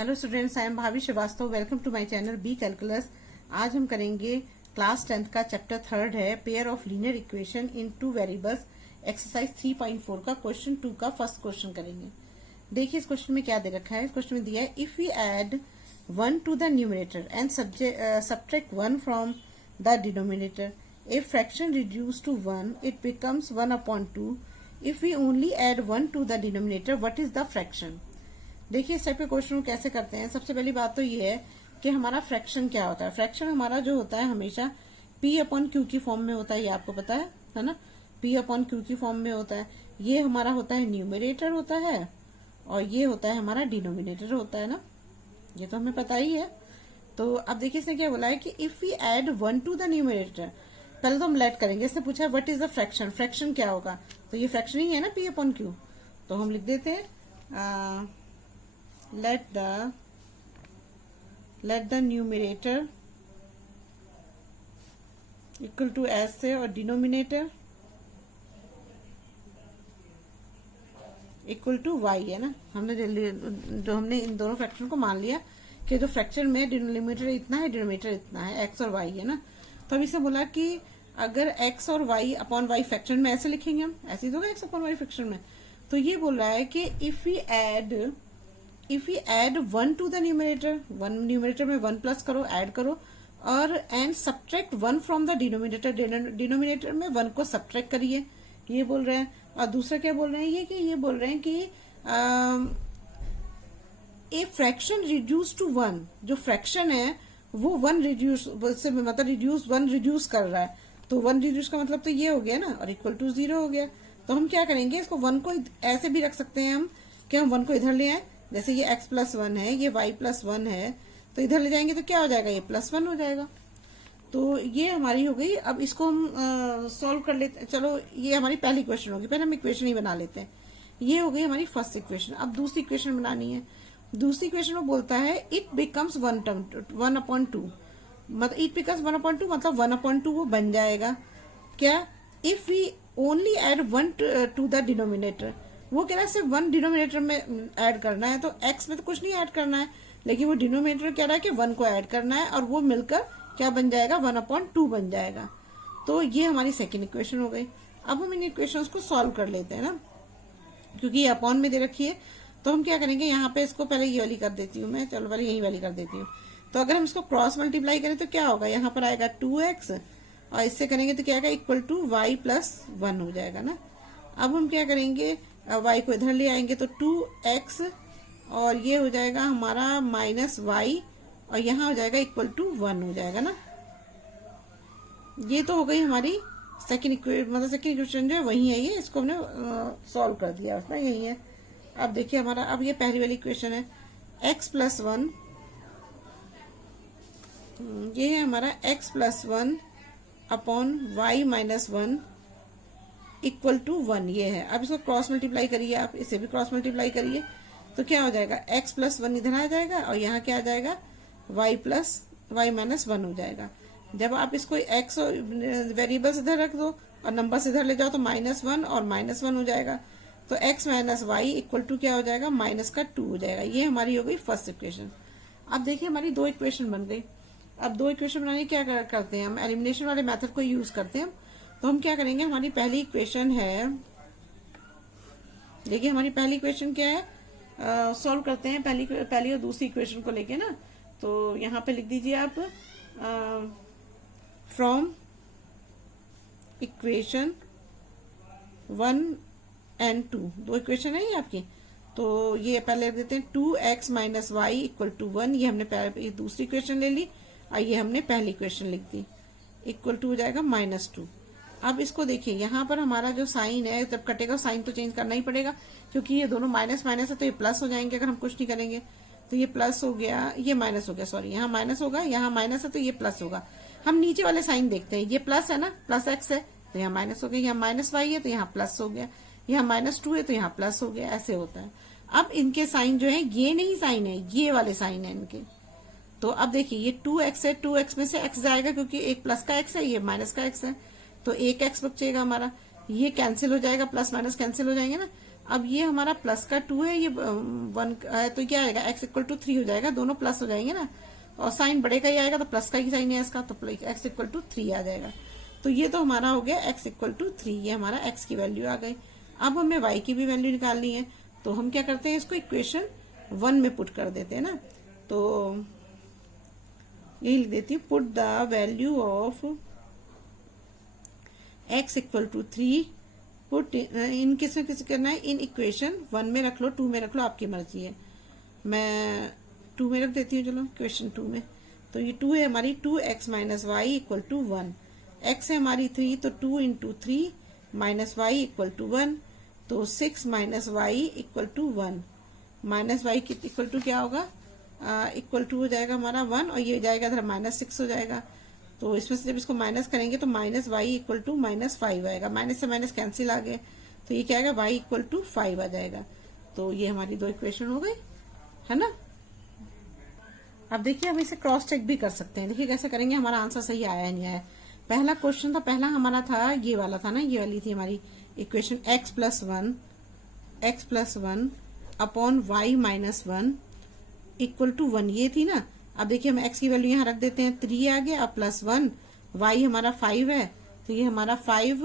Hello students, I am Bhabhi Srivastava. Welcome to my channel B calculus. आज हम करेंगे class 10th का चैप्टर 3 है pair of linear equation in two variables, exercise 3.4 का question 2 का first question करेंगे। देखिए इस क्वेश्चन में क्या दे रखा है। इस क्वेश्चन में दिया है if we add 1 to the numerator and subtract 1 from the denominator, if fraction reduced to 1 it becomes 1/2. if we only add 1 to the denominator, what is the fraction? देखिए इस टाइप के क्वेश्चन को कैसे करते हैं। सबसे पहली बात तो ये है कि हमारा फ्रैक्शन क्या होता है। फ्रैक्शन हमारा जो होता है हमेशा P/Q की फॉर्म में होता है, ये आपको पता है ना। P/Q की फॉर्म में होता है। ये हमारा होता है न्यूमरेटर होता है और ये होता है हमारा डिनोमिनेटर होता है ना, ये तो हमें पता ही है। तो अब देखिए इसने क्या बोला है कि if we add 1 to the numerator, पहले तो हम लेट करेंगे। इसने पूछा है what is the fraction, fraction क्या होगा, तो ये फ्रैक्शन ही है ना P/Q। तो हम लिख देते हैं let the numerator equal to s से और डिनोमिनेटर इक्वल टू y है ना। हमने इन दोनों फ्रैक्शन को मान लिया कि जो फ्रैक्शन में डिनोमिनेटर इतना है, डिनोमिनेटर इतना है, x और y है ना। तो अभी से बोला कि अगर x और y अपॉन y फ्रैक्शन में ऐसे लिखेंगे हम, ऐसे ही तो होगा x अपॉन y फ्रैक्शन में। तो ये बोल रहा है कि if we add 1 to the numerator, numerator में 1 प्लस करो, ऐड करो, और and subtract 1 from the denominator, denominator में 1 को सब्ट्रैक्ट करिए, ये बोल रहे हैं। और दूसरा क्या बोल रहे हैं ये बोल रहे हैं कि ए फ्रैक्शन रिड्यूस टू 1, जो फ्रैक्शन है वो 1 रिड्यूस से मतलब रिड्यूस कर रहा है। तो 1 रिड्यूस का मतलब तो ये हो गया ना, और इक्वल टू 0 हो गया। तो हम क्या करेंगे, इसको 1 को ऐसे भी रख सकते हैं हम कि हम 1 को इधर ले आए, जैसे ये x+1 है, ये y+1 है, तो इधर ले जाएंगे तो क्या हो जाएगा, ये +1 हो जाएगा। तो ये हमारी हो गई। अब इसको हम सॉल्व कर लेते हैं। चलो ये हमारी पहली इक्वेशन होगी, पहले हम इक्वेशन ही बना लेते हैं। ये हो गई हमारी फर्स्ट इक्वेशन। अब दूसरी इक्वेशन बनानी है। दूसरी इक्वेशन में बोलता है इट बिकम्स 1/2, मतलब इट बिकम्स 1/2 मतलब 1/2 वो बन जाएगा क्या, if we only add 1 to the denominator. वो कह रहा है सिर्फ 1 डिनोमिनेटर में ऐड करना है, तो x में तो कुछ नहीं ऐड करना है, लेकिन वो डिनोमिनेटर कह रहा है कि 1 को ऐड करना है, और वो मिलकर क्या बन जाएगा, 1/2 बन जाएगा। तो ये हमारी सेकेंड इक्वेशन हो गई। अब हम इन इक्वेशंस को सॉल्व कर लेते हैं ना, क्योंकि ये अपॉन में दे रखी है। तो हम क्या करेंगे, यहाँ पे इसको पहले ये वाली कर देती हूँ मैं, चलो पहले यही वाली कर देती हूँ। तो अगर हम इसको क्रॉस मल्टीप्लाई करें तो क्या होगा, यहाँ पर आएगा 2x, और इससे करेंगे तो क्या आएगा, इक्वल टू y+1 हो जाएगा ना। अब हम क्या करेंगे, y को इधर ले आएंगे तो 2x, और ये हो जाएगा हमारा -y, और यहाँ हो जाएगा इक्वल टू 1 हो जाएगा ना। ये तो हो गई हमारी सेकंड इक्वेशन जो है वही है ये, इसको हमने सॉल्व कर दिया उसमें, यही है। अब देखिए हमारा, अब ये पहली वाली इक्वेशन है x+1, ये है हमारा x+1 upon y-1 equal to 1, ये है। अब इसको क्रॉस मल्टीप्लाई करिए, आप इसे भी क्रॉस मल्टीप्लाई करिए, तो क्या हो जाएगा, x+1 इधर आ जाएगा, और यहाँ क्या आ जाएगा, y+y-1 हो जाएगा। जब आप इसको x और वेरिएबल्स इधर रख दो और नंबर्स इधर ले जाओ तो -1 और -1 हो जाएगा। तो x - y इक्वल टू क्या हो जाएगा, -2 हो जाएगा। ये हमारी हो गई फर्स्ट इक्वेशन। अब देखिए हमारी 2 इक्वेशन बन गई। अब 2 इक्वेशन बनाने क्या करते हैं हम, एलिमिनेशन वाले मेथड को यूज करते हैं। तो हम क्या करेंगे, हमारी पहली इक्वेशन है, देखिए हमारी पहली इक्वेशन क्या है, सॉल्व करते हैं पहली और दूसरी इक्वेशन को लेके ना। तो यहाँ पे लिख दीजिए आप फ्रॉम इक्वेशन 1 and 2, 2 इक्वेशन है ये आपकी। तो ये पहले लिख देते हैं 2x - y इक्वल टू 1, ये हमने दूसरी इक्वेशन ले ली, और ये हमने पहली इक्वेशन लिख दी, इक्वल टू हो जाएगा -2। अब इसको देखिए, यहाँ पर हमारा जो साइन है, जब कटेगा साइन तो चेंज करना ही पड़ेगा, क्योंकि ये दोनों माइनस माइनस है, तो ये प्लस हो जाएंगे अगर हम कुछ नहीं करेंगे। तो ये प्लस हो गया, ये माइनस हो गया, सॉरी यहाँ माइनस होगा, यहाँ माइनस है तो ये प्लस होगा। हम नीचे वाले साइन देखते हैं, ये प्लस है ना, +x है तो यहाँ माइनस हो गया, यहाँ -y है तो यहाँ प्लस हो गया, यहाँ -2 है तो यहाँ प्लस हो गया, ऐसे होता है। अब इनके साइन जो है, ये नहीं साइन है, ये वाले साइन है इनके। तो अब देखिए ये 2x है, 2x में से x जाएगा, क्योंकि एक प्लस का x है, ये माइनस का x है, तो एक x बचेगा हमारा, ये कैंसिल हो जाएगा, प्लस माइनस कैंसिल हो जाएंगे ना। अब ये हमारा प्लस का 2 है, ये 1 है, तो क्या आएगा x इक्वल टू 3 हो जाएगा, दोनों प्लस हो जाएंगे ना, और साइन बड़े का ही आएगा तो प्लस का ही साइन है इसका, तो x इक्वल टू 3 आ जाएगा। तो ये तो हमारा हो गया x इक्वल टू 3, ये हमारा x की वैल्यू आ गई। अब हमें y की भी वैल्यू निकालनी है, तो हम क्या करते हैं, इसको इक्वेशन 1 में पुट कर देते हैं ना। तो यही लिख देती हूँ, put the value of x equal to 3, put in किसमें किस करना है, इन इक्वेशन 1 में रख लो, 2 में रख लो, आपकी मर्जी है। मैं 2 में रख देती हूँ, चलो इक्वेशन 2 में। तो ये 2 है हमारी 2x minus y equal to 1, x है हमारी 3, तो 2 into 3 minus y equal to 1, तो 6 minus y equal to 1, minus y equal to क्या होगा, इक्वल टू हो जाएगा हमारा 1, और ये हो जाएगा इधर -6 हो जाएगा। तो इसमें से जब इसको माइनस करेंगे तो माइनस वाई इक्वल टू -5 आएगा, माइनस से माइनस कैंसिल आ गए, तो ये क्या आएगा, y इक्वल टू 5 आ जाएगा। तो ये हमारी 2 इक्वेशन हो गई, है ना। अब देखिए हम इसे क्रॉस चेक भी कर सकते हैं, देखिए कैसे करेंगे, हमारा आंसर सही आया है नहीं आया। पहला क्वेश्चन था, पहला हमारा था ये वाला था ना, ये वाली थी हमारी equation x plus 1 upon y minus 1 equal to 1, ये थी ना। अब देखिए हम x की वैल्यू यहाँ रख देते हैं, 3 आ गया, अब प्लस 1, y हमारा 5 है, तो ये हमारा 5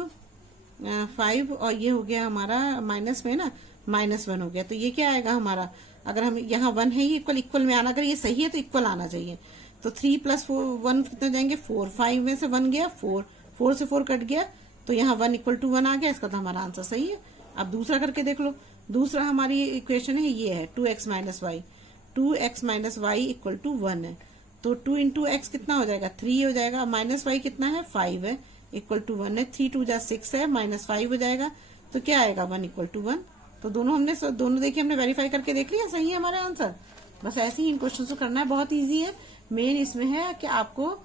और ये हो गया हमारा माइनस में ना, -1 हो गया। तो ये क्या आएगा हमारा, अगर हम यहाँ 1 है, ये इक्वल में आना, अगर ये सही है तो इक्वल आना चाहिए। तो 3 प्लस 1 कितना जाएंगे, 4, 5 में से 1 गया, 4 से 4 कट गया, तो यहाँ 1 इक्वल टू 1 आ गया, इसका तो हमारा आंसर सही है। अब दूसरा करके देख लो, दूसरा हमारी इक्वेशन है, ये है 2x minus y equal to 1 है, तो 2 इंटू एक्स कितना हो जाएगा, 3 हो जाएगा, माइनस वाई कितना है, 5 है, इक्वल टू 1 है, 3 2 जा 6 है, -5 हो जाएगा, तो क्या आएगा, 1 इक्वल टू 1। तो दोनों देखिए हमने वेरीफाई करके देख लिया, सही है हमारा आंसर। बस ऐसे ही इन क्वेश्चन को करना है, बहुत इजी है। मेन इसमें है कि आपको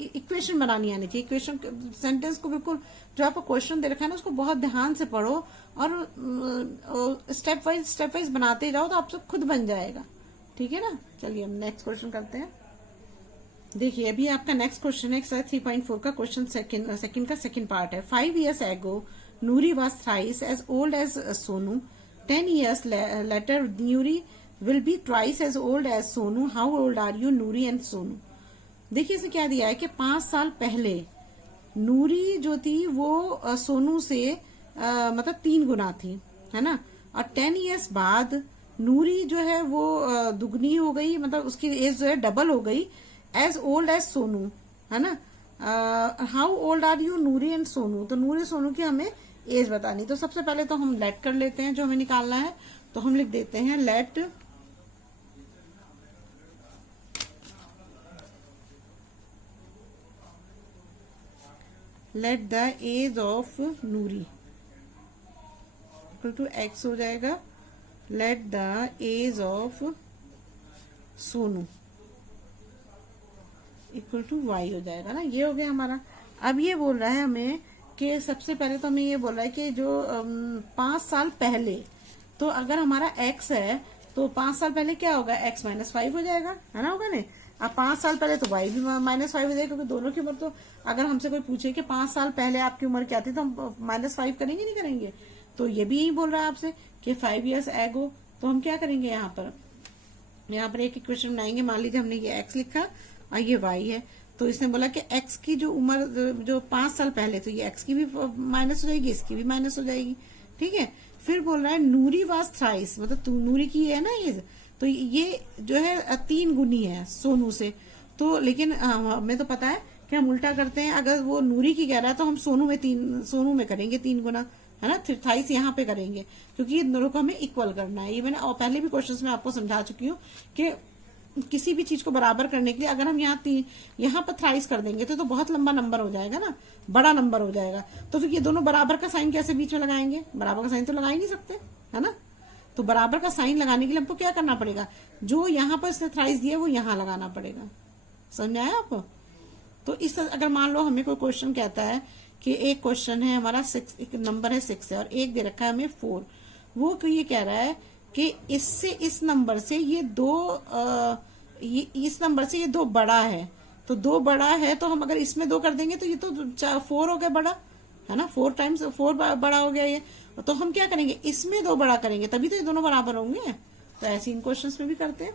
इक्वेशन बनानी आनी चाहिए, इक्वेशन सेंटेंस को बिल्कुल, जो आपको क्वेश्चन दे रखा है ना, उसको बहुत ध्यान से पढ़ो और स्टेप वाइज बनाते जाओ, तो आपसे खुद बन जाएगा, ठीक है ना। चलिए हम नेक्स्ट क्वेश्चन करते हैं। देखिए अभी आपका नेक्स्ट क्वेश्चन है एक्सरसाइज 3.4 का क्वेश्चन सेकंड का सेकंड पार्ट है। 5 years ago Nuri was thrice as old as Sonu. 10 years later Nuri will be twice as old as Sonu. How old are you, Nuri and Sonu? देखिए इसे क्या दिया है कि 5 साल पहले नूरी जो थी वो सोनू से मतलब 3 गुना थी, है ना। और 10 years बाद नूरी जो है वो दुगनी हो गई, मतलब उसकी एज जो है डबल हो गई, एज ओल्ड एज सोनू, है ना। How old are you Noori and Sonu, तो नूरी सोनू की हमें एज बतानी। तो सबसे पहले तो हम लेट कर लेते हैं, जो हमें निकालना है, तो हम लिख देते हैं let the age of Noori equal to x हो जाएगा, let the age of Sonu equal to y हो जाएगा ना। ये हो गया हमारा। अब ये बोल रहा है हमें कि सबसे पहले तो हमें ये बोल रहा है कि जो 5 साल पहले, तो अगर हमारा x है तो 5 साल पहले क्या होगा, x -5 हो जाएगा, है ना, होगा नहीं। अब 5 साल पहले तो y भी -5 हो जाएगा, क्योंकि दोनों की उम्र, तो अगर हमसे कोई पूछे कि 5 साल पहले आपकी उम्र क्या थी, तो हम -5 करेंगे नहीं करेंगे। तो ये भी यही बोल रहा है आपसे कि 5 years ago, तो हम क्या करेंगे, यहाँ पर एक इक्वेशन बनाएंगे। मान लीजिए हमने ये x लिखा और ये y है, तो इसने बोला कि x की जो उम्र जो 5 साल पहले, तो ये x की भी माइनस हो जाएगी, इसकी भी माइनस हो जाएगी, ठीक है। फिर बोल रहा है नूरी वाज थ्राइस, मतलब नूरी की है ना ये, तो ये जो है 3 गुनी है सोनू से। तो लेकिन हमें तो पता है कि हम उल्टा करते हैं, अगर वो नूरी की कह रहा है तो हम सोनू में करेंगे 3 गुना, है ना, थ्राइस यहाँ पे करेंगे, क्योंकि ये दोनों को हमें इक्वल करना है। ये मैंने और पहले भी क्वेश्चंस में आपको समझा चुकी हूँ कि किसी भी चीज को बराबर करने के लिए अगर हम यहाँ पर थ्राइस कर देंगे तो बहुत लंबा नंबर हो जाएगा ना, बड़ा नंबर हो जाएगा। तो फिर ये दोनों बराबर का साइन कैसे बीच में लगाएंगे, बराबर का साइन तो लगा ही नहीं सकते, है ना। तो बराबर का साइन लगाने के लिए हमको क्या करना पड़ेगा, जो यहाँ पर इसने थ्राइस दिया वो यहाँ लगाना पड़ेगा। समझ आया आपको। तो इस अगर मान लो हमें कोई क्वेश्चन कहता है कि एक क्वेश्चन है हमारा 6, एक नंबर है 6 है और एक दे रखा है हमें 4, वो ये कह रहा है कि इससे इस नंबर से ये इस नंबर से ये 2 बड़ा है, तो 2 बड़ा है, तो हम अगर इसमें 2 कर देंगे तो ये तो 4 हो गया बड़ा, है ना, 4 times 4 बड़ा हो गया ये। तो हम क्या करेंगे, इसमें 2 बड़ा करेंगे तभी तो ये दोनों बराबर होंगे। तो ऐसे इन क्वेश्चंस में भी करते हैं।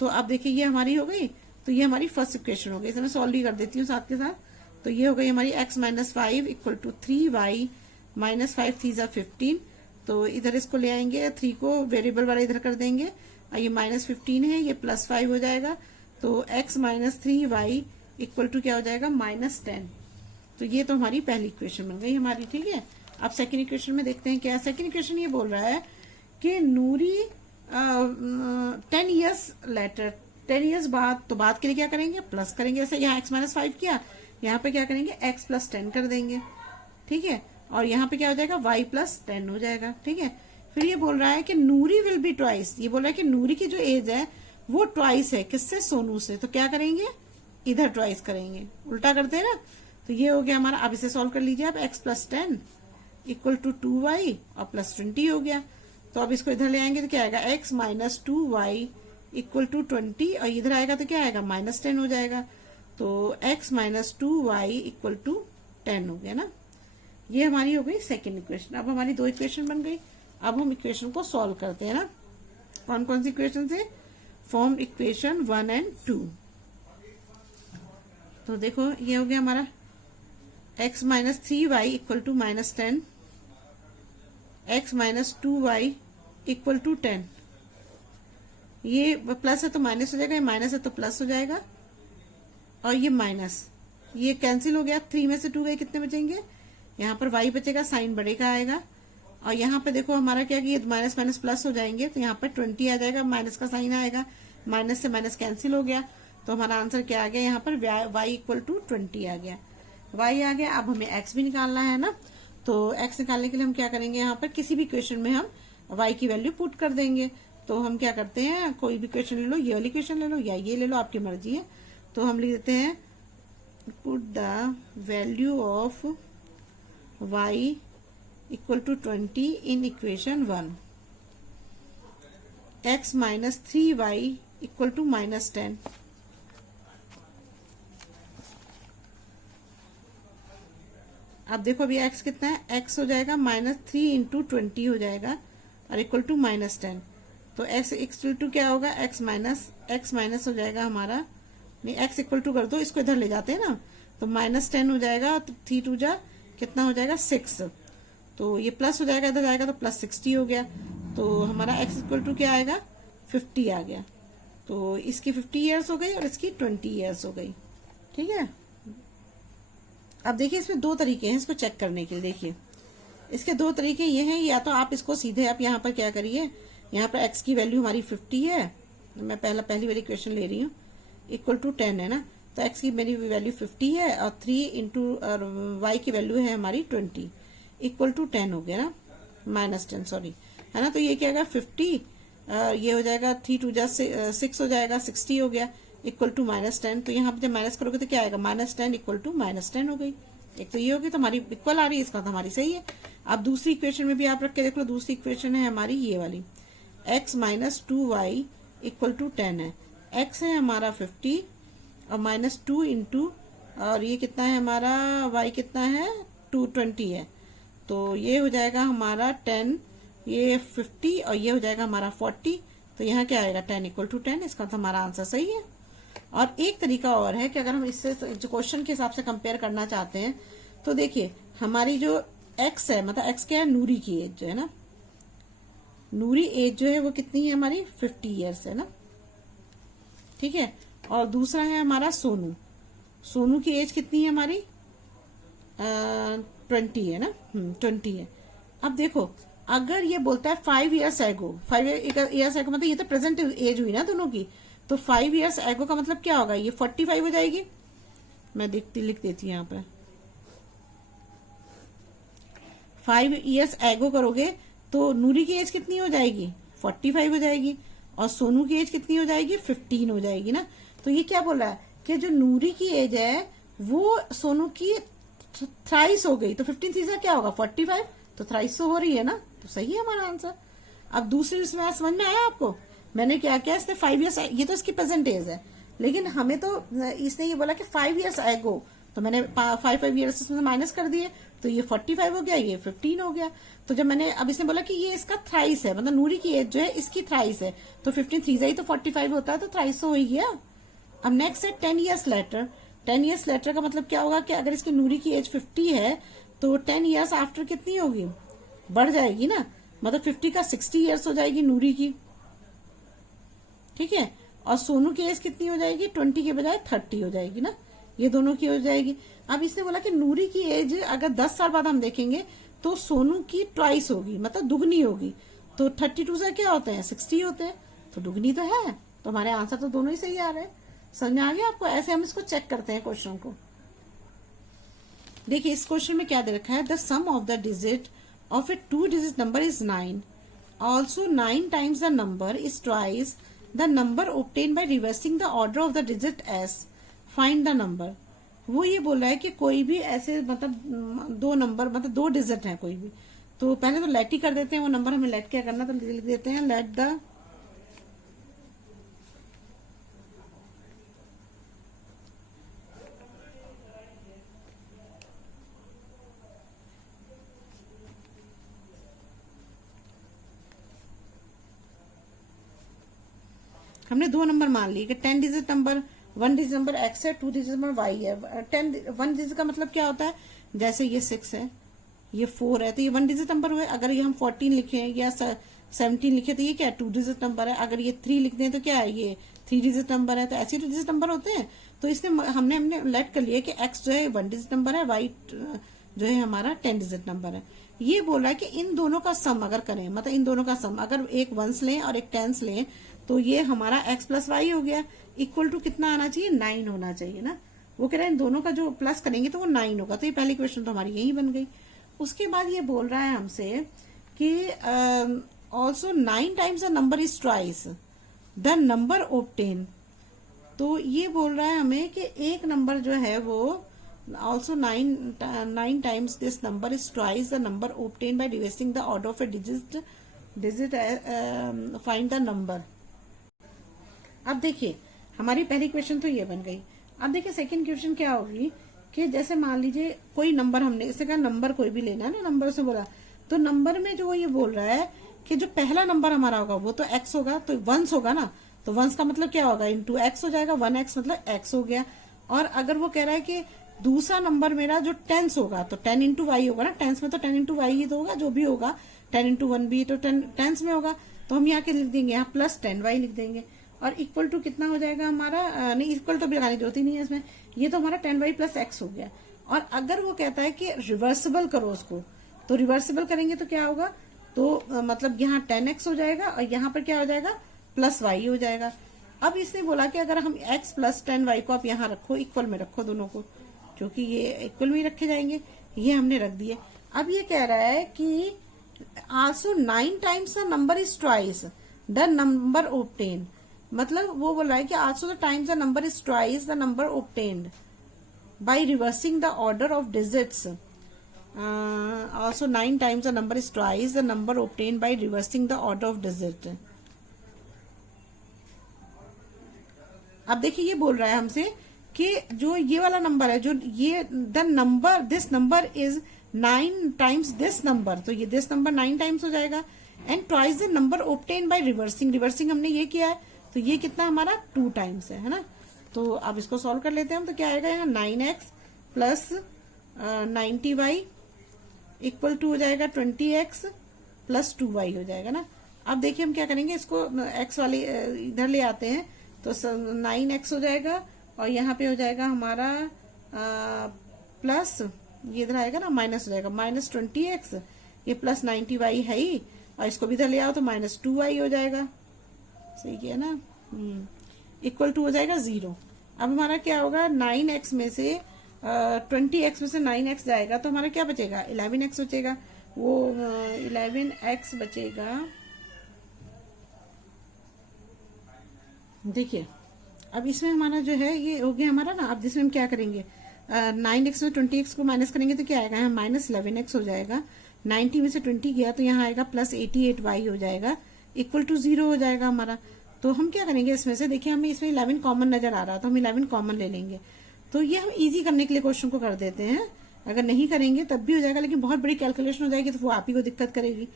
तो अब देखिए ये हमारी हो गई, तो ये हमारी फर्स्ट इक्वेशन हो गई। इसे मैं सॉल्व भी कर देती हूँ साथ के साथ। तो ये हो गई हमारी x minus 5 equal to 3y minus 5 3 = 15। तो इधर इसको ले आएंगे, 3 को वेरिएबल वाला इधर कर देंगे, और ये माइनस 15 है, ये प्लस 5 हो जाएगा। तो x minus 3y equal to क्या हो जाएगा, माइनस 10। तो ये तो हमारी पहली इक्वेशन बन गई हमारी, ठीक है। अब सेकेंड इक्वेशन में देखते हैं क्या। सेकेंड इक्वेशन ये बोल रहा है कि नूरी 10 ईयर्स लेटर, 10 ईयर्स बाद, तो बाद के लिए क्या करेंगे, प्लस करेंगे। जैसे यहाँ x माइनस 5 किया, यहाँ पे क्या करेंगे, x प्लस 10 कर देंगे, ठीक है। और यहाँ पे क्या हो जाएगा, y प्लस 10 हो जाएगा, ठीक है। फिर ये बोल रहा है कि नूरी विल बी ट्वाइस, ये बोल रहा है कि नूरी की जो एज है वो ट्वाइस है, किससे, सोनू से। तो क्या करेंगे, इधर ट्वाइस करेंगे, उल्टा करते हैं ना। तो ये हो गया हमारा। अब इसे सॉल्व कर लीजिए आप, x plus 10 equal to 2y और प्लस 20 हो गया। तो अब इसको इधर ले आएंगे तो क्या आएगा, x minus 2y equal to 20, और इधर आएगा तो क्या आएगा, माइनस 10 हो जाएगा। तो x minus 2y equal to 10 हो गया ना। ये हमारी हो गई सेकेंड इक्वेशन। अब हमारी 2 इक्वेशन बन गई। अब हम इक्वेशन को सॉल्व करते हैं ना। कौन कौन सी इक्वेशन से, फॉर्म इक्वेशन 1 और 2। तो देखो ये हो गया हमारा x minus 3y equal to minus 10, x minus 2y equal to 10। ये प्लस है तो माइनस हो जाएगा, ये माइनस है तो प्लस हो जाएगा, और ये माइनस, ये कैंसिल हो गया। 3 में से 2 गए, कितने बचेंगे, यहाँ पर y बचेगा, साइन बढ़ेगा आएगा। और यहाँ पे देखो हमारा क्या, कि ये माइनस माइनस प्लस हो जाएंगे, तो यहाँ पर 20 आ जाएगा, माइनस का साइन आएगा, माइनस से माइनस कैंसिल हो गया। तो हमारा आंसर क्या आ गया, यहाँ पर y इक्वल टू 20 आ गया, y आ गया। अब हमें x भी निकालना है ना। तो x निकालने के लिए हम क्या करेंगे, यहाँ पर किसी भी क्वेश्चन में हम y की वैल्यू पुट कर देंगे। तो हम क्या करते हैं, कोई भी क्वेश्चन ले लो, ये वाली क्वेश्चन ले लो या ये ले लो, आपकी मर्जी है। तो हम लिख देते हैं, put the value of y equal to 20 in equation 1, x minus 3y equal to minus 10। अब देखो अभी x कितना है, x हो जाएगा माइनस 3 इंटू 20 हो जाएगा, और इक्वल टू माइनस 10। तो x इक्वल टू क्या होगा, x माइनस हो जाएगा हमारा, नहीं x इक्वल टू कर दो, इसको इधर ले जाते हैं ना। तो माइनस 10 हो जाएगा, तो 3 2 जा कितना हो जाएगा, 6। तो ये प्लस हो जाएगा, इधर जाएगा तो प्लस 60 हो गया। तो हमारा x इक्वल टू क्या आएगा, 50 आ गया। तो इसकी 50 ईयर्स हो गई और इसकी 20 ईयर्स हो गई, ठीक है। अब देखिए इसमें 2 तरीके हैं इसको चेक करने के लिए। देखिए इसके 2 तरीके ये हैं, या तो आप इसको सीधे आप यहाँ पर क्या करिए, यहाँ पर x की वैल्यू हमारी 50 है, मैं पहली वाली क्वेश्चन ले रही हूँ, इक्वल टू 10 है ना। तो x की मेरी वैल्यू 50 है, और 3 इंटू y की वैल्यू है हमारी 20, इक्वल टू 10 हो गया ना, माइनस 10 सॉरी, है ना। तो ये क्या होगा 50, ये हो जाएगा 3 2 जा 6 हो जाएगा, 60 हो गया, इक्वल टू माइनस 10। तो यहाँ पे जब माइनस करोगे तो क्या आएगा, माइनस 10 इक्वल टू माइनस 10 हो गई। एक तो ये होगी, तो हमारी इक्वल आ रही है, इसका तो हमारी सही है। अब दूसरी इक्वेशन में भी आप रख के देख लो। दूसरी इक्वेशन है हमारी ये वाली, x minus 2y equal to 10 है, x है हमारा 50 और माइनस 2 इंटू, और ये कितना है हमारा, y कितना है 220 है। तो ये हो जाएगा हमारा 10, ये 50 और ये हो जाएगा हमारा 40। तो यहाँ क्या आएगा, 10 इक्वल टू 10, इसका तो हमारा आंसर सही है। और एक तरीका और है कि अगर हम इससे जो क्वेश्चन के हिसाब से कंपेयर करना चाहते हैं, तो देखिए हमारी जो x है, मतलब x क्या है, नूरी की एज जो है ना, नूरी एज जो है वो कितनी है हमारी, 50 ईयर्स है ना, ठीक है। और दूसरा है हमारा सोनू, सोनू की एज कितनी है हमारी, 20 है ना, 20 है। अब देखो अगर ये बोलता है 5 ईयर्स एगो, 5 ईयर्स एगो मतलब ये तो प्रेजेंट एज हुई ना दोनों की। तो 5 ईयर्स एगो का मतलब क्या होगा, ये 45 हो जाएगी। मैं लिख देती हूँ यहाँ पे, 5 ईयर्स एगो करोगे तो नूरी की एज कितनी हो जाएगी, 45 हो जाएगी, और सोनू की एज कितनी हो जाएगी, 15 हो जाएगी ना। तो ये क्या बोल रहा है कि जो नूरी की एज है वो सोनू की थ्राइस हो गई। तो 15 तीसरा क्या होगा, 45, तो थ्राइस तो हो रही है ना, तो सही है हमारा आंसर। अब दूसरी इसमें समझ में आया आपको, मैंने क्या किया, इसने 5 ईयर्स, ये तो इसकी प्रेजेंट एज है, लेकिन हमें तो इसने ये बोला कि 5 ईयर्स एगो, तो मैंने 5 ईयर्स इसमें माइनस कर दिए, तो ये 45 हो गया, ये 15 हो गया। तो जब मैंने अब इसने बोला कि ये इसका थ्राइस है, मतलब नूरी की एज जो है इसकी थ्राइस है, तो 15 3 ही तो 45 होता है, तो थ्राइस हो ही गया। अब नेक्स्ट है 10 ईयर्स लेटर। 10 ईयर्स लेटर का मतलब क्या होगा कि अगर इसकी नूरी की एज 50 है तो 10 ईयर्स आफ्टर कितनी होगी, बढ़ जाएगी ना, मतलब 50 का 60 ईयर्स हो जाएगी नूरी की, ठीक है। और सोनू की एज कितनी हो जाएगी, 20 के बजाय 30 हो जाएगी ना, ये दोनों की हो जाएगी। अब इसने बोला कि नूरी की एज अगर 10 साल बाद हम देखेंगे तो सोनू की ट्वाइस होगी, मतलब दुगनी होगी। तो 32 से क्या होते हैं, 60 होते हैं, तो दुगनी तो है। तो हमारे आंसर तो दोनों ही सही आ रहे हैं। समझ में आ गया आपको? ऐसे हम इसको चेक करते हैं क्वेश्चन को। देखिए इस क्वेश्चन में क्या दे रखा है, the sum of the digit of a 2 digit number is 9, also 9 times the number is twice the number obtained by reversing the order of the digit s, find the number। वो ये बोल रहा है कि कोई भी ऐसे मतलब दो नंबर, मतलब 2 डिजिट है कोई भी, तो पहले तो लेट ही कर देते हैं वो नंबर, हमें लेट क्या करना, तो लिख देते हैं लेट द हमने 2 नंबर मान लिए कि 10 digit number, 1 digit number x है, 2 डिजिट नंबर y है। 1 डिजिट का मतलब क्या होता है, जैसे ये 6 है, ये 4 है, तो ये 1 डिजिट नंबर हुए। अगर ये हम 14 लिखे या 17 लिखे तो ये क्या है, 2 डिजिट नंबर है। अगर ये 3 लिख दें तो क्या है, ये 3 डिजिट नंबर है। तो ऐसे 2 डिजिट नंबर होते हैं। तो इसने हमने लेट कर लिया कि x जो है 1 डिजिट नंबर है, y जो है हमारा 10 डिजिट नंबर है। ये बोल रहा है कि इन दोनों का सम अगर करें, मतलब इन दोनों का सम अगर एक 1s लें और एक 10s लें, तो ये हमारा x प्लस वाई हो गया, इक्वल टू कितना आना चाहिए, 9 होना चाहिए ना। वो कह रहे हैं इन दोनों का जो प्लस करेंगे तो वो 9 होगा। तो ये पहली क्वेश्चन तो हमारी यही बन गई। उसके बाद ये बोल रहा है हमसे कि also 9 times the number is twice the number obtained। तो ये बोल रहा है हमें कि एक नंबर जो है वो also 9 times this number is twice the number obtained by reversing the order of a digit find the number. अब देखिए हमारी पहली क्वेश्चन तो ये बन गई। अब देखिए सेकंड क्वेश्चन क्या होगी कि जैसे मान लीजिए कोई नंबर, हमने इसे कहा नंबर कोई भी लेना है ना, नंबर से बोला, तो नंबर में जो ये बोल रहा है कि जो पहला नंबर हमारा होगा वो तो x होगा, तो 1s होगा ना, तो 1s का मतलब क्या होगा, इंटू x हो जाएगा, 1x मतलब x हो गया। और अगर वो कह रहा है कि दूसरा नंबर मेरा जो 10s होगा, तो 10 इंटू वाई होगा ना, 10s में तो 10 इंटू वाई ही तो होगा, जो भी होगा 10 इंटू 1 भी तो 10s में होगा। तो हम यहाँ के लिख देंगे, यहाँ प्लस 10y लिख देंगे, और इक्वल टू कितना हो जाएगा हमारा, नहीं इक्वल तो भी लगाने की जरूरत ही नहीं है इसमें, ये तो हमारा 10y प्लस x हो गया। और अगर वो कहता है कि रिवर्सिबल करो उसको, तो रिवर्सिबल करेंगे तो क्या होगा, तो मतलब यहाँ 10x हो जाएगा और यहाँ पर क्या हो जाएगा, प्लस y हो जाएगा। अब इसने बोला कि अगर हम x प्लस 10y को आप यहाँ रखो, इक्वल में रखो दोनों को, क्योंकि ये इक्वल में ही रखे जाएंगे, ये हमने रख दिए। अब ये कह रहा है कि also 9 times the number is twice the number obtained, मतलब वो बोल रहा है कि also the times the number is twice the number obtained by reversing the order of digits. Also 9 times the number is twice the number obtained by reversing the order of digit. अब देखिए ये बोल रहा है हमसे कि जो ये वाला नंबर है, जो ये the number this number is 9 times this number, तो ये दिस नंबर 9 टाइम्स हो जाएगा, and twice the number obtained by reversing, reversing हमने ये किया है, तो ये कितना हमारा 2 टाइम्स है ना। तो अब इसको सॉल्व कर लेते हैं हम, तो क्या आएगा यहाँ 9x plus 90y equal to हो जाएगा 20x प्लस 2y हो जाएगा ना। अब देखिए हम क्या करेंगे, इसको x वाले इधर ले आते हैं, तो 9x हो जाएगा और यहाँ पे हो जाएगा हमारा प्लस, ये इधर आएगा ना, माइनस हो जाएगा, माइनस 20x, ये प्लस 90y है ही, और इसको भी इधर ले आओ तो माइनस 2y हो जाएगा, सही किया ना, इक्वल टू हो जाएगा 0। अब हमारा क्या होगा, 9x में से 20x में से 9x जाएगा तो हमारा क्या बचेगा, 11x बचेगा, वो 11x बचेगा। देखिए अब इसमें हमारा जो है ये हो गया हमारा ना। अब जिसमें हम क्या करेंगे, 9x में 20x को माइनस करेंगे तो क्या आएगा, यहाँ माइनस 11x हो जाएगा, 90 में से 20 गया तो यहाँ आएगा प्लस 88y हो जाएगा, इक्वल टू 0 हो जाएगा हमारा। तो हम क्या करेंगे इसमें से, देखिए हमें इसमें 11 कॉमन नजर आ रहा, तो हम 11 कॉमन ले लेंगे। तो ये हम इजी करने के लिए क्वेश्चन को कर देते हैं, अगर नहीं करेंगे तब भी हो जाएगा, लेकिन बहुत बड़ी कैलकुलेशन हो जाएगी तो वो आप ही को दिक्कत करेगी।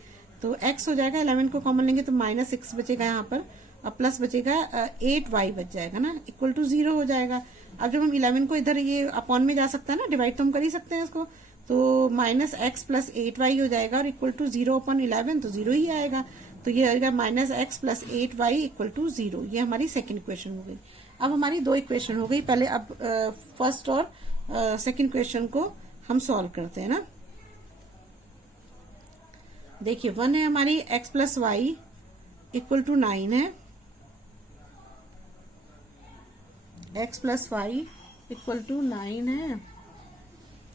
तो x हो जाएगा, 11 को कॉमन लेंगे तो -6 बचेगा यहाँ पर, और प्लस बचेगा 8y बच जाएगा ना, इक्वल टू 0 हो जाएगा। अब जब हम 11 को इधर ये अपॉन में जा सकता है ना, डिवाइड तो हम कर ही सकते हैं इसको, तो -x प्लस 8y हो जाएगा और इक्वल टू 0/11, तो 0 ही आएगा। तो ये आएगा -x plus 8y equal to 0। ये हमारी सेकंड इक्वेशन हो गई। अब हमारी 2 इक्वेशन हो गई। पहले अब फर्स्ट और सेकंड इक्वेशन को हम सॉल्व करते हैं ना। देखिए 1 है हमारी x plus y equal to 9 है, x plus y equal to 9 है।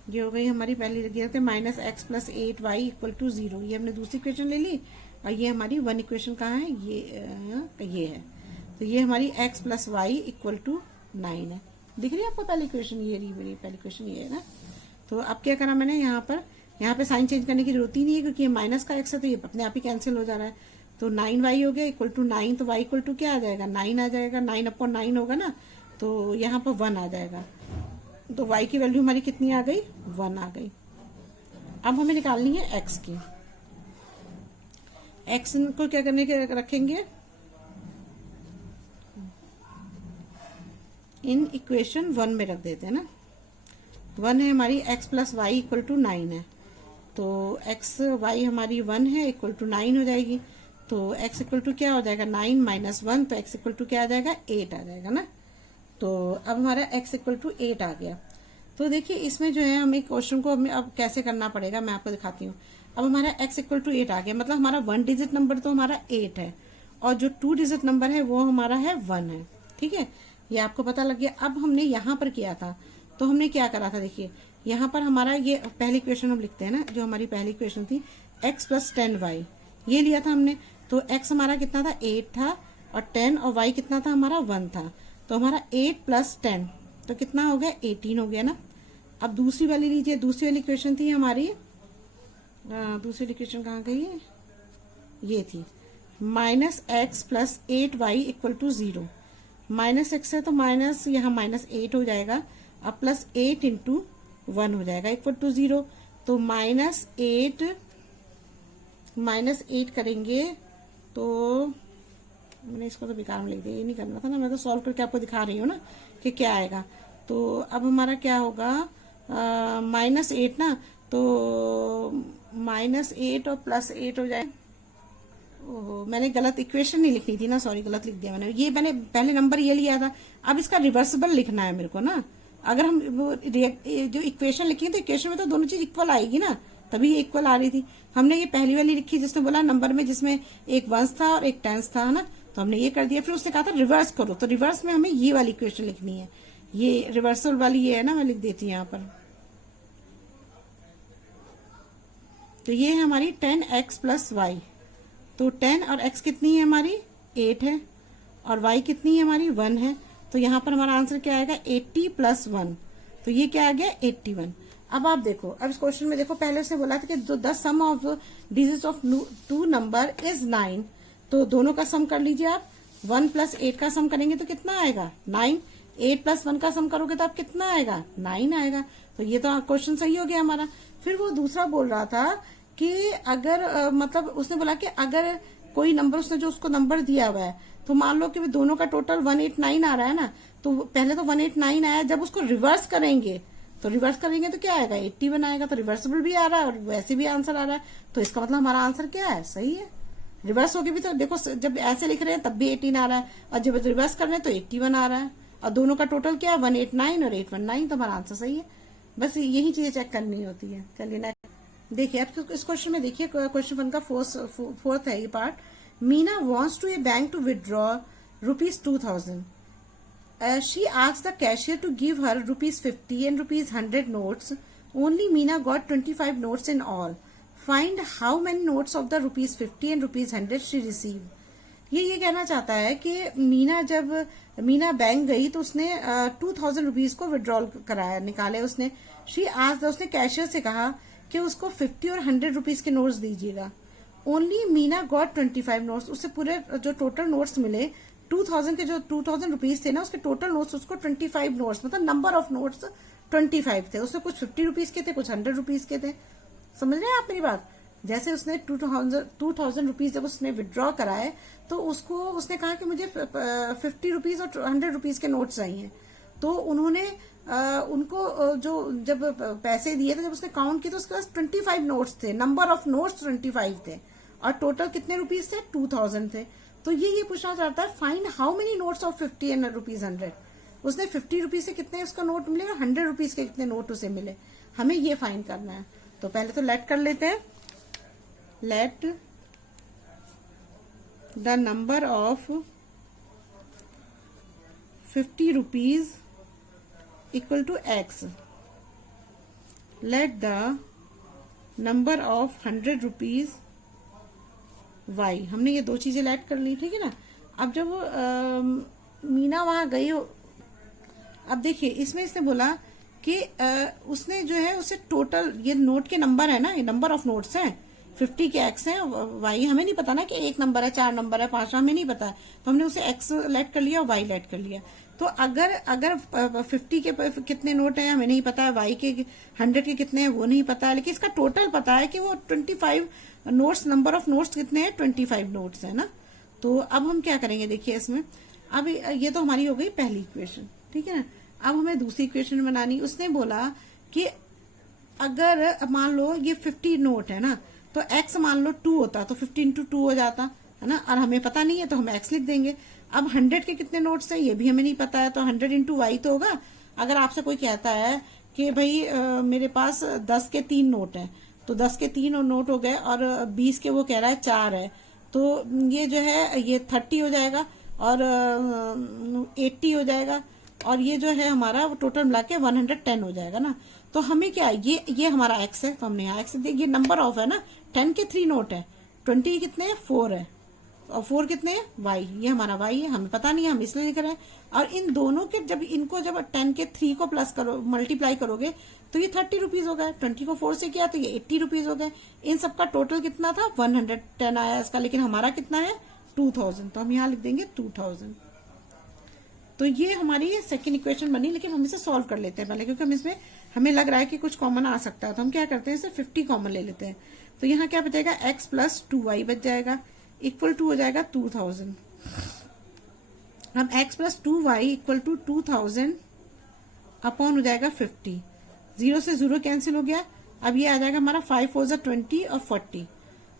ये हो गई हमारी पहली लगी रहते -x plus 8y equal to 0। ये हमने दूसरी इक्वेशन ले ली, और ये हमारी 1 इक्वेशन कहाँ है, ये है। तो ये हमारी x plus y equal to 9 है। दिख रही है आपको पहली इक्वेशन, ये रही मेरी पहली इक्वेशन, ये है ना। तो अब क्या करा मैंने, यहाँ पे साइन चेंज करने की जरूरत ही नहीं है, क्योंकि ये माइनस का x है तो ये अपने आप ही कैंसिल हो जा रहा है। तो 9y हो गया इक्वल टू 9, तो y इक्वल टू क्या आ जाएगा, 9 आ जाएगा। 9/9 होगा ना, तो यहाँ पर 1 आ जाएगा। तो y की वैल्यू हमारी कितनी आ गई, 1 आ गई। अब हमें निकालनी है x की। x को क्या करने के रखेंगे, इन इक्वेशन 1 में रख देते हैं ना। 1 है हमारी x plus y equal to 9 है, तो x y हमारी 1 है इक्वल टू 9 हो जाएगी। तो x इक्वल टू क्या हो जाएगा, 9 माइनस 1, तो x इक्वल टू क्या आ जाएगा, 8 आ जाएगा ना। तो अब हमारा x इक्वल टू 8 आ गया। तो देखिए इसमें जो है हमें क्वेश्चन को हमें अब कैसे करना पड़ेगा, मैं आपको दिखाती हूँ। अब हमारा x इक्वल टू 8 आ गया, मतलब हमारा 1 डिजिट नंबर तो हमारा 8 है, और जो 2 डिजिट नंबर है वो हमारा है 1 है। ठीक है, ये आपको पता लग गया। अब हमने यहाँ पर किया था, तो हमने क्या करा था, देखिए यहाँ पर हमारा ये पहली इक्वेशन हम लिखते हैं ना, जो हमारी पहली इक्वेशन थी x प्लस 10y, ये लिया था हमने। तो x हमारा कितना था, 8 था, और 10, और y कितना था हमारा, 1 था। तो हमारा 8 प्लस 10 तो कितना हो गया, 18 हो गया ना। अब दूसरी वाली लीजिए, दूसरी वाली इक्वेशन थी हमारी, दूसरी इक्वेशन कहाँ गई है, ये थी -x plus 8y equal to 0। -x है तो माइनस, यहाँ -8 हो जाएगा, अब प्लस 8 इंटू 1 हो जाएगा इक्वल टू 0। तो -8 करेंगे तो मैंने इसको तो बेकार में लिख दिया, ये नहीं करना था ना, मैं तो सॉल्व करके आपको दिखा रही हूँ ना कि क्या आएगा। तो अब हमारा क्या होगा, -8 ना, तो -8 और प्लस 8 हो जाए। ओहो, मैंने गलत इक्वेशन नहीं लिखनी थी ना, सॉरी, गलत लिख दिया मैंने। ये मैंने पहले नंबर ये लिया था, अब इसका रिवर्सिबल लिखना है मेरे को ना। अगर हम जो इक्वेशन लिखी है तो इक्वेशन में तो दोनों चीज इक्वल आएगी ना, तभी ये इक्वल आ रही थी। हमने ये पहली वाली लिखी जिसने बोला नंबर में, जिसमें एक 1 था और एक 10 था ना, तो हमने ये कर दिया। फिर उसने कहा था रिवर्स करो, तो रिवर्स में हमें ये वाली इक्वेशन लिखनी है, ये रिवर्सल वाली ये है ना, मैं लिख देती हूँ यहाँ पर। तो ये है हमारी 10x प्लस वाई। तो 10 और x कितनी है हमारी, 8 है, और y कितनी है हमारी, 1 है। तो यहाँ पर हमारा आंसर क्या आएगा, 80 प्लस 1। तो ये क्या आ गया, 81। अब आप देखो, अब इस क्वेश्चन में देखो, पहले उसने बोला था कि the sum of digits of 2 number is 9। तो दोनों का सम कर लीजिए आप। 1 प्लस 8 का सम करेंगे तो कितना आएगा, 9। 8 प्लस 1 का सम करोगे तो आप कितना आएगा, 9 आएगा। तो ये तो क्वेश्चन सही हो गया हमारा। फिर वो दूसरा बोल रहा था कि अगर मतलब उसने बोला कि अगर कोई नंबर, उसने जो उसको नंबर दिया हुआ है, तो मान लो कि दोनों का टोटल 189 आ रहा है ना, तो पहले तो 189 आया, जब उसको रिवर्स करेंगे तो क्या आएगा, 81 आएगा। तो रिवर्सिबल भी आ रहा है और वैसे भी आंसर आ रहा है, तो इसका मतलब हमारा आंसर क्या है, सही है। रिवर्स होके भी तो देखो, जब ऐसे लिख रहे हैं तब भी 18 आ रहा है, और जब रिवर्स कर रहे हैं तो 81 आ रहा है, और दोनों का टोटल क्या है, 189 और 819, तो हमारा आंसर सही है। बस यही चीजें चेक करनी होती है। चलिए नेक्स्ट देखिए, आप इस क्वेश्चन में देखिए, क्वेश्चन 1 का फोर्थ है ये part. Meena wants to a bank to withdraw ₹2000. She asked the cashier to give her ₹50 and ₹100 notes. Only Meena got 25 notes in all. Find how many notes of the ₹50 and ₹100 she received. ये कहना चाहता है कि Meena bank गई तो उसने 2000 rupees को withdrawal कराया, निकाले उसने। उसने कैशियर से कहा कि उसको 50 और 100 रुपीज के नोट्स दीजिएगा। Only Meena got 25 notes. उससे पूरे जो टोटल नोट्स मिले 2000 के जो 2000 रुपीज थे ना, उसके टोटल नोट्स, उसको 25 नोट्स, मतलब नंबर ऑफ नोट्स 25 थे। उसमें कुछ 50 रुपीज के थे, कुछ 100 रुपीज के थे। समझ रहे हैं आप मेरी बात? जैसे उसने 2000 रुपीज जब उसने विड्रॉ कराए, तो उसको उसने कहा कि मुझे 50 रुपीज और 100 रुपीज के नोट्स चाहिए। तो उन्होंने उनको जो जब पैसे दिए थे, जब उसने काउंट किया, तो उसके पास 25 नोट्स थे, नंबर ऑफ नोट्स 25 थे, और टोटल कितने रुपीज थे? 2000 थे। तो ये पूछना चाहता है, find how many notes of 50 and rupees 100। उसने 50 रुपीज से कितने उसका नोट मिले और 100 रुपीज के कितने नोट उसे मिले, हमें ये फाइंड करना है। तो पहले तो लेट कर लेते हैं, let the number of 50 rupees equal to x, let the number of 100 rupees y. हमने ये दो चीजें लेट कर ली, ठीक है ना। अब जब मीना वहां गई, अब देखिए इसमें इसने बोला कि उसने जो है उसे टोटल, ये नोट के नंबर है ना, ये नंबर ऑफ नोट्स हैं, 50 के एक्स है, वाई हमें नहीं पता ना कि 1 नंबर है, 4 नंबर है, 5, हमें नहीं पता, तो हमने उसे एक्स लेट कर लिया और वाई लेट कर लिया। तो अगर 50 के कितने नोट है हमें नहीं पता है, वाई के 100 के कितने हैं वो नहीं पता है, लेकिन इसका टोटल पता है कि वो 25 नोट्स, नंबर ऑफ नोट्स कितने हैं? 25 नोट्स है ना। तो अब हम क्या करेंगे, देखिए इसमें, अब ये तो हमारी हो गई पहली इक्वेशन, ठीक है ना। अब हमें दूसरी इक्वेशन बनानी। उसने बोला कि अगर मान लो ये 50 नोट है ना, तो x मान लो 2 होता तो 50 इंटू 2 हो जाता है ना, और हमें पता नहीं है तो हम x लिख देंगे। अब 100 के कितने नोट्स हैं ये भी हमें नहीं पता है, तो 100 इंटू वाई तो होगा। अगर आपसे कोई कहता है कि भाई मेरे पास 10 के 3 नोट हैं, तो 10 के 3 नोट हो गए, और 20 के वो कह रहा है 4 है, तो ये जो है ये 30 हो जाएगा, और 80 हो जाएगा, और ये जो है हमारा टोटल मिला के 110 हो जाएगा ना। तो हमें क्या, ये हमारा x है, तो हमने यहाँ x दिया। ये नंबर ऑफ है ना, 10 के 3 नोट है, 20 कितने हैं? 4 है, और 4 कितने हैं? y, ये हमारा y है, हमें पता नहीं है, हम इसलिए लिख रहे हैं। और इन दोनों के जब 10 के 3 को प्लस करो, मल्टीप्लाई करोगे, तो ये 30 रुपीज हो गए। 20 को 4 से किया तो ये 80 रुपीज हो गए। इन सबका टोटल कितना था? 110 आया इसका, लेकिन हमारा कितना है? 2000, तो हम यहाँ लिख देंगे 2000। तो ये हमारी सेकेंड इक्वेशन बनी, लेकिन हम इसे सॉल्व कर लेते हैं पहले, क्योंकि हम इसमें हमें लग रहा है कि कुछ कॉमन आ सकता है। तो हम क्या करते हैं, इसे 50 कॉमन ले लेते हैं। तो यहाँ क्या बचेगा? x प्लस 2y बच जाएगा, इक्वल टू हो जाएगा 2000। अब x plus 2y equal to 2000 upon हो जाएगा 50। 0 से 0 कैंसिल हो गया। अब ये आ जाएगा हमारा 5 4 जा 20 और 40,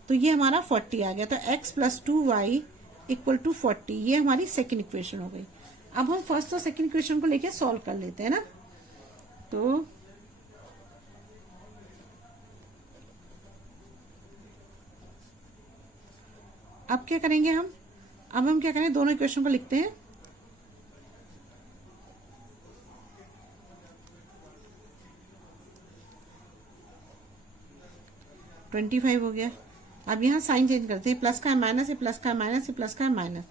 तो ये हमारा 40 आ गया। तो x plus 2y equal to 40, ये हमारी सेकेंड इक्वेशन हो गई। अब हम फर्स्ट और सेकेंड इक्वेशन को लेके सॉल्व कर लेते हैं ना। तो अब क्या करेंगे हम? अब हम क्या करें, दोनों इक्वेशन को लिखते हैं। $25 हो गया। अब यहाँ साइन चेंज करते हैं, प्लस का है माइनस है, प्लस का है माइनस है, प्लस का है माइनस,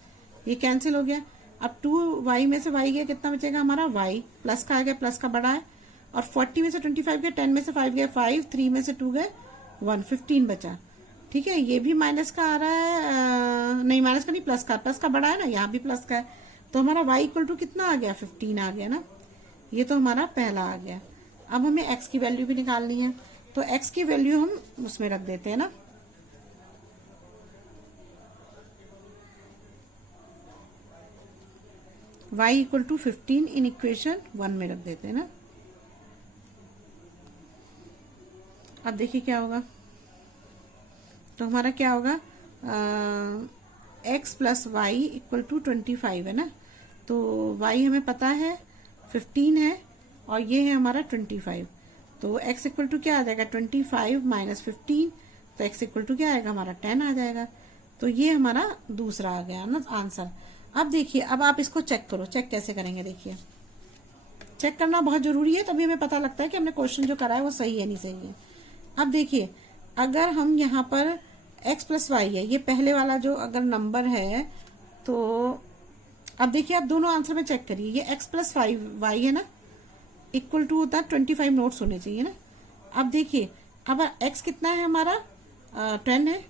ये कैंसिल हो गया। अब 2y में से y गया, कितना बचेगा हमारा? y, प्लस का आ गया, प्लस का बड़ा है, और 40 में से 25 गया, 10 में से 5 गया 5, 3 में से 2 गए 1, 15 बचा। ठीक है, ये भी माइनस का आ रहा है, नहीं माइनस का नहीं, प्लस का बड़ा है ना, यहाँ भी प्लस का है। तो हमारा y इक्वल टू कितना आ गया? 15 आ गया ना। ये तो हमारा पहला आ गया। अब हमें x की वैल्यू भी निकालनी है, तो x की वैल्यू हम उसमें रख देते हैं ना। y equal to 15 in equation 1 में रख देते हैं ना। अब देखिए क्या होगा, तो हमारा क्या होगा, x plus y equal to 25 है ना। तो y हमें पता है 15 है, और ये है हमारा 25। तो x इक्वल टू क्या आ जाएगा? 25 माइनस 15, तो x इक्वल टू क्या आएगा हमारा? 10 आ जाएगा। तो ये हमारा दूसरा आ गया ना आंसर। अब देखिए, अब आप इसको चेक करो। चेक कैसे करेंगे? देखिए, चेक करना बहुत जरूरी है, तभी हमें पता लगता है कि हमने क्वेश्चन जो करा है वो सही है नहीं सही है। अब देखिए, अगर हम यहाँ पर x प्लस वाई है, ये पहले वाला जो अगर नंबर है, तो अब देखिए आप दोनों आंसर में चेक करिए। ये x प्लस वाई है ना, इक्वल टू होता है 25 नोट्स होने चाहिए ना। अब देखिए, अब x कितना है हमारा? 10 है,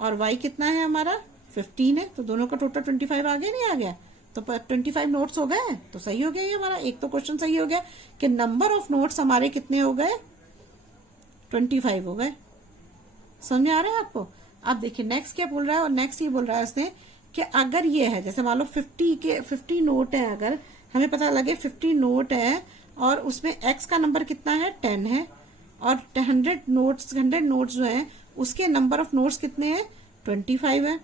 और y कितना है हमारा? 15 है, तो दोनों का टोटल 25 आ गया नहीं आ गया? तो 25 नोट्स हो गए, तो सही हो गया ये हमारा। एक तो क्वेश्चन सही हो गया कि नंबर ऑफ नोट्स हमारे कितने हो गए, 25 हो गए। समझ आ रहा है आपको? अब देखिए नेक्स्ट क्या बोल रहा है, और नेक्स्ट ये बोल रहा है उसने कि अगर ये है, जैसे मान लो 50 नोट है, अगर हमें पता लगे 50 नोट है और उसमें x का नंबर कितना है, 10 है, और 100 नोट्स जो है उसके नंबर ऑफ नोट्स कितने हैं, 25 है।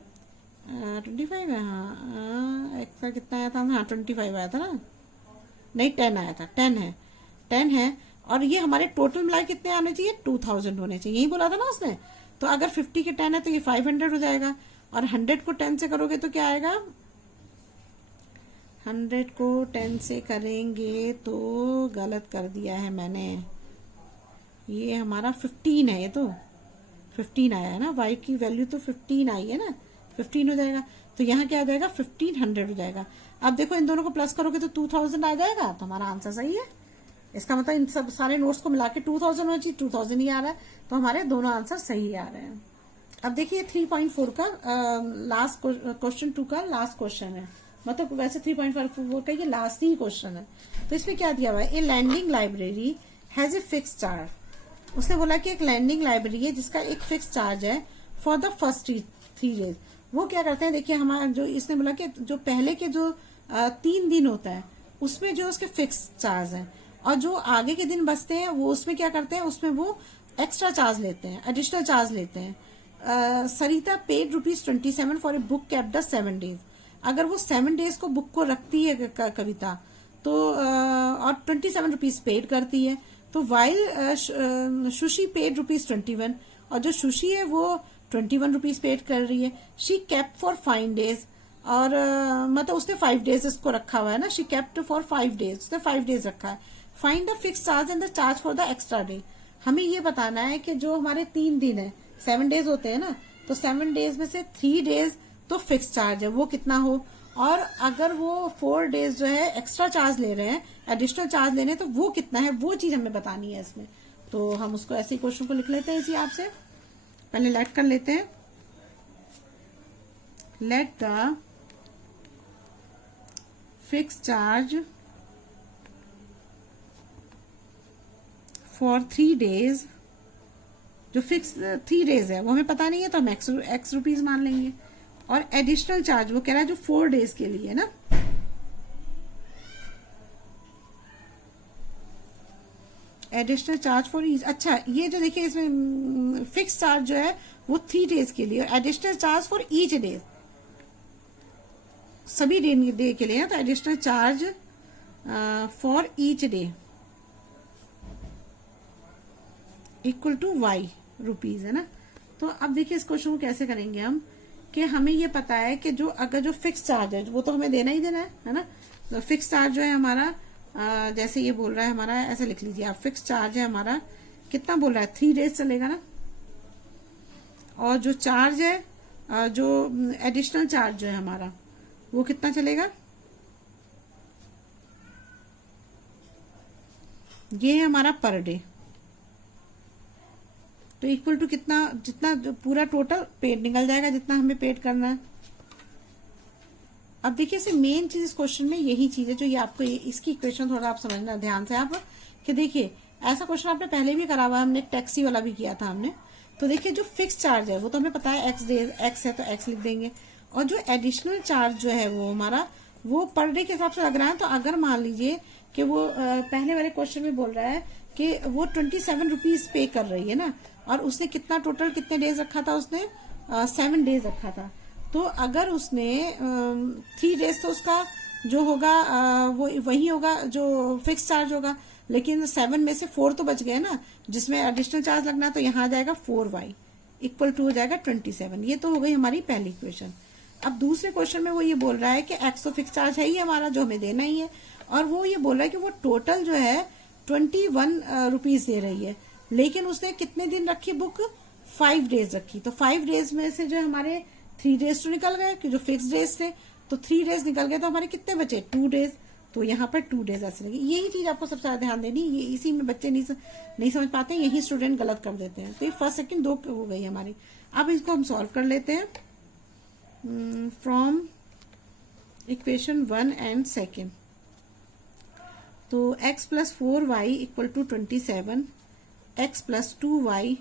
25 है, हाँ। x का कितना आया था, हाँ 25 आया था ना, नहीं 10 आया था, 10 है। और ये हमारे टोटल मिला कितने आने चाहिए, 2000 होने चाहिए, यही बोला था ना उसने। तो अगर 50 के 10 है तो ये 500 हो जाएगा, और 100 को 10 से करोगे तो क्या आएगा, 100 को 10 से करेंगे तो गलत कर दिया है मैंने, ये हमारा 15 है, ये तो 15 आया है ना, y की वैल्यू तो 15 आई है ना, 15 हो जाएगा। तो यहाँ क्या आ जाएगा, 1500 हो जाएगा। अब देखो इन दोनों को प्लस करोगे तो 2000 आ जाएगा, तो हमारा आंसर सही है। इसका मतलब इन सब सारे नोट्स को मिला के 2000 होना चाहिए, 2000 ही आ रहा है, तो हमारे दोनों आंसर सही आ रहे हैं। अब देखिए 3.4 का लास्ट क्वेश्चन 2 का लास्ट क्वेश्चन है, मतलब वैसे 3.4 का ये लास्ट ही क्वेश्चन है। तो इसमें क्या दिया हुआ है, a lending library has a fix charge. उसने बोला कि एक लैंडिंग लाइब्रेरी है जिसका एक फिक्स चार्ज है फॉर द फर्स्ट 3 डेज। वो क्या करते हैं, देखिए हमारा जो इसने बोला कि जो पहले के जो 3 दिन होता है उसमें जो उसके फिक्स चार्ज है, और जो आगे के दिन बचते हैं वो उसमें क्या करते हैं, उसमें वो एक्स्ट्रा चार्ज लेते हैं, एडिशनल चार्ज लेते हैं। Sarita paid ₹27 for a book kept the 7 days. अगर वो 7 डेज को बुक को रखती है कविता, तो और 27 रुपीज पेड करती है, तो वाइल सुशी पेड ₹21, और जो सुशी है वो 21 रुपीज पेड कर रही है। शी केप्ट फॉर 5 डेज, और मतलब उसने 5 डेज इसको रखा हुआ है ना, शी केप्ट फॉर 5 डेज, उसने 5 डेज रखा है। Find the fix charge and the charge for the extra day. हमें ये बताना है कि जो हमारे 3 दिन है, 7 डेज होते हैं ना, तो 7 डेज में से 3 डेज तो फिक्स चार्ज है, वो कितना हो, और अगर वो 4 डेज जो है एक्स्ट्रा चार्ज ले रहे हैं, एडिशनल चार्ज ले रहे हैं, तो वो कितना है, वो चीज हमें बतानी है इसमें। तो हम उसको ऐसे ही क्वेश्चन को लिख लेते हैं इसी आपसे, पहले लेट कर लेते हैं। Let the fix charge for 3 days, जो फिक्स 3 डेज है वो हमें पता नहीं है, तो हम एक्स रुपीज मान लेंगे। और एडिशनल चार्ज वो कह रहा है जो 4 डेज के लिए है ना, एडिशनल चार्ज फॉर ईच। अच्छा, ये जो देखिए इसमें फिक्स चार्ज जो है वो 3 डेज के लिए, और additional charge for each day, सभी डे के लिए है, तो additional charge for each day equal to y rupees है ना। तो अब देखिए इस क्वेश्चन को कैसे करेंगे हम, कि हमें ये पता है कि जो अगर जो फिक्स चार्ज है वो तो हमें देना ही देना है ना। तो फिक्स चार्ज जो है हमारा, जैसे ये बोल रहा है हमारा, ऐसे लिख लीजिए आप, फिक्स चार्ज है हमारा कितना बोल रहा है, 3 डेज चलेगा ना। और जो चार्ज है, जो एडिशनल चार्ज जो है हमारा, वो कितना चलेगा, ये है हमारा पर डे, तो इक्वल टू कितना, जितना पूरा टोटल पेड निकल जाएगा, जितना हमें पेड करना है। अब देखिए इसे मेन चीज इस क्वेश्चन में यही चीज है जो ये आपको इसकी इक्वेशन थोड़ा आप समझना ध्यान से आप, कि देखिए ऐसा क्वेश्चन आपने पहले भी करा हुआ, हमने टैक्सी वाला भी किया था हमने। तो देखिए जो फिक्स चार्ज है वो तो हमें पता है एक्स है, तो एक्स लिख देंगे, और जो एडिशनल चार्ज जो है वो हमारा वो पर डे के हिसाब से लग रहा है। तो अगर मान लीजिए कि वो पहले वाले क्वेश्चन में बोल रहा है कि वो 27 रुपीज पे कर रही है ना, और उसने कितना टोटल कितने डेज रखा था, उसने 7 डेज रखा था। तो अगर उसने 3 डेज, तो उसका जो होगा वो वही होगा जो फिक्स चार्ज होगा, लेकिन 7 में से 4 तो बच गए ना, जिसमें एडिशनल चार्ज लगना, तो यहाँ आ जाएगा 4y इक्वल टू हो जाएगा 27। ये तो हो गई हमारी पहली इक्वेशन। अब दूसरे क्वेश्चन में वो ये बोल रहा है कि एक्स तो फिक्स चार्ज है ही हमारा, जो हमें देना ही है, और वो ये बोल रहा है कि वो टोटल जो है 21 रुपीज दे रही है, लेकिन उसने कितने दिन रखी बुक, 5 डेज रखी। तो 5 डेज में से जो हमारे 3 डेज तो निकल गए, कि जो फिक्स डेज थे, तो 3 डेज निकल गए, तो हमारे कितने बचे, 2 डेज। तो यहाँ पर 2 डेज ऐसे लगे। यही चीज आपको सबसे ज्यादा ध्यान देनी, ये इसी में बच्चे नहीं समझ पाते, यही स्टूडेंट गलत कर देते हैं। तो ये फर्स्ट सेकंड 2 हो गई हमारी। अब इसको हम सॉल्व कर लेते हैं। From equation 1 and second. तो x plus 4y equal to 27, x plus 2y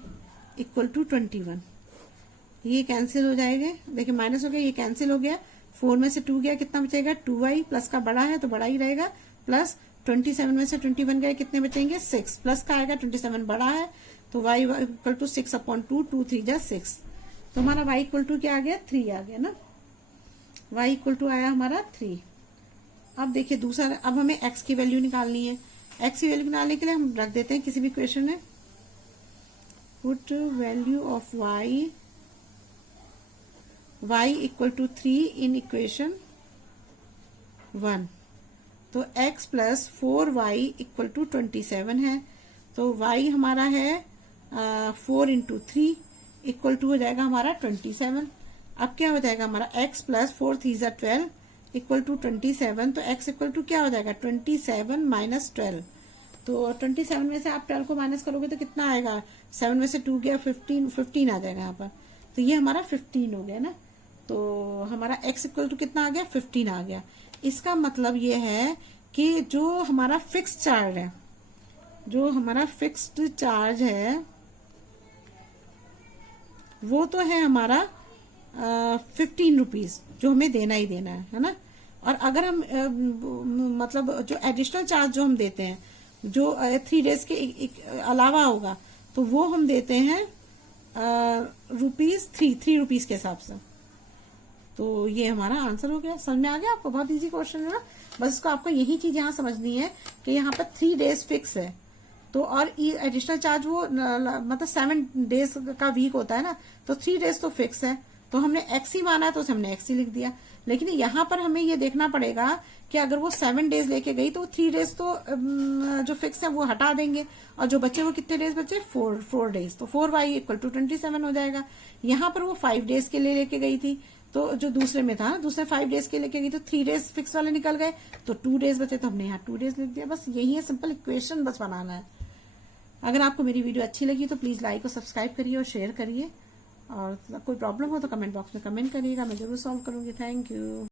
equal to 21। ये कैंसिल हो जाएगा, देखिए माइनस हो गया, ये कैंसिल हो गया, 4 में से 2 गया, कितना बचेगा 2y, प्लस का बड़ा है तो बड़ा ही रहेगा, प्लस 27 में से 21 गए, कितने बचेंगे 6, प्लस का आएगा 27 बड़ा है तो y इक्वल टू 6/2, 2 3 जा 6, तो हमारा y इक्वल टू क्या आ गया 3 आ गया ना, y इक्वल टू आया हमारा 3। अब देखिए दूसरा, अब हमें x की वैल्यू निकालनी है। x की वैल्यू निकालने के लिए हम रख देते हैं किसी भी क्वेश्चन में, put value of y equal to 3 in equation 1। तो x plus 4y equal to 27 है, तो y हमारा है 4 इंटू 3 इक्वल टू हो जाएगा हमारा 27। अब क्या हो जाएगा हमारा x प्लस 4 3 12 इक्वल टू 27, तो x इक्वल टू क्या हो जाएगा 27 माइनस 12। तो 27 में से आप 12 को माइनस करोगे तो कितना आएगा, 7 में से 2 गया 15 आ जाएगा यहाँ पर, तो ये हमारा 15 हो गया ना। तो हमारा x इक्वल टू कितना आ गया 15 आ गया। इसका मतलब ये है कि जो हमारा फिक्स चार्ज है, जो हमारा फिक्स्ड चार्ज है वो तो है हमारा 15 रुपीज, जो हमें देना ही देना है ना। और अगर हम मतलब जो एडिशनल चार्ज जो हम देते हैं, जो 3 डेज के अलावा होगा, तो वो हम देते हैं ₹3 रुपीज के हिसाब से। तो ये हमारा आंसर हो गया। समझ में आ गया आपको, बहुत इजी क्वेश्चन है ना। बस इसको आपको यही चीज यहाँ समझनी है कि यहाँ पर 3 डेज फिक्स है, तो और एडिशनल चार्ज वो मतलब 7 डेज का वीक होता है ना, तो 3 डेज तो फिक्स है, तो हमने x ही माना है तो हमने x ही लिख दिया। लेकिन यहाँ पर हमें ये देखना पड़ेगा कि अगर वो 7 डेज लेके गई तो 3 डेज तो जो फिक्स है वो हटा देंगे, और जो बचे वो कितने डेज बचे 4 डेज, तो 4y इक्वल टू 27 हो जाएगा। यहाँ पर वो 5 डेज के लिए लेके गई थी, तो जो दूसरे में था दूसरे 5 डेज के लेके गई, तो 3 डेज फिक्स वाले निकल गए, तो 2 डेज बचे, तो हमने यहाँ 2 डेज लिख दिया। बस यही है, सिंपल इक्वेशन बस बनाना है। अगर आपको मेरी वीडियो अच्छी लगी तो प्लीज लाइक और सब्सक्राइब करिए और शेयर करिए, और कोई प्रॉब्लम हो तो कमेंट बॉक्स में कमेंट करिएगा, मैं जरूर सॉल्व करूंगी। Thank you.